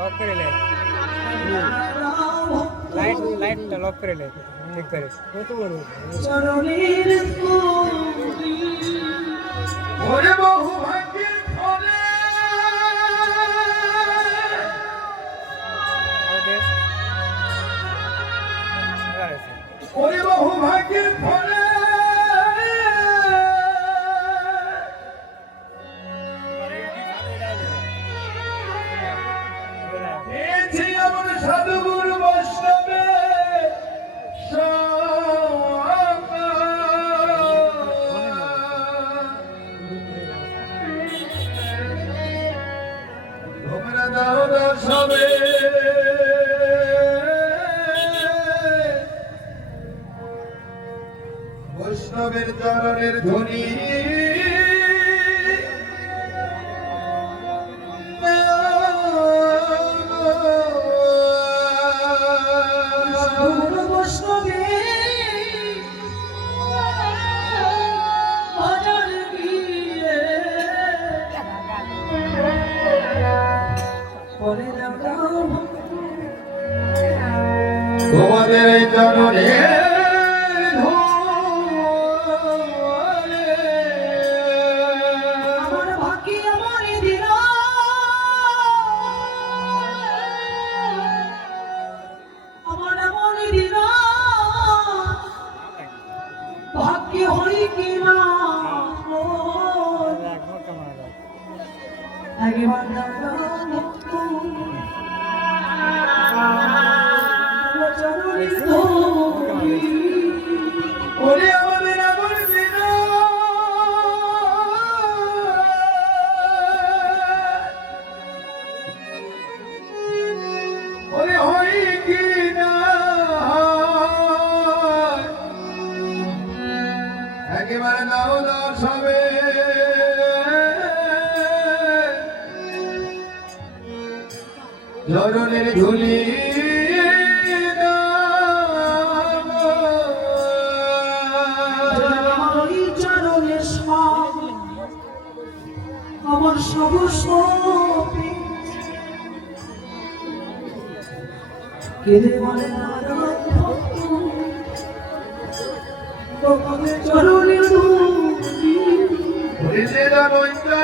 lock करे ले light light lock करे ले ठीक करे वो तो बोलो ওরে বহু ভাগ্যের ফলে ওরে বহু ভাগ্যের ফলে পেয়েছি আমার সাধুগুরু বৈষ্ণবে তোমরা দাও দর্শনে বৈষ্ণবের চরণের ধ্বনি তোমাদের চরণে ভাগ্য হই কিনা একবার ওরে আমাদের এমন দিন ওরে হই কি না একেবারে নাও দাস হবে চরণের ধুলি আমার সবস্ব কেঁদে বলে চরণে নিজেরা নৈতা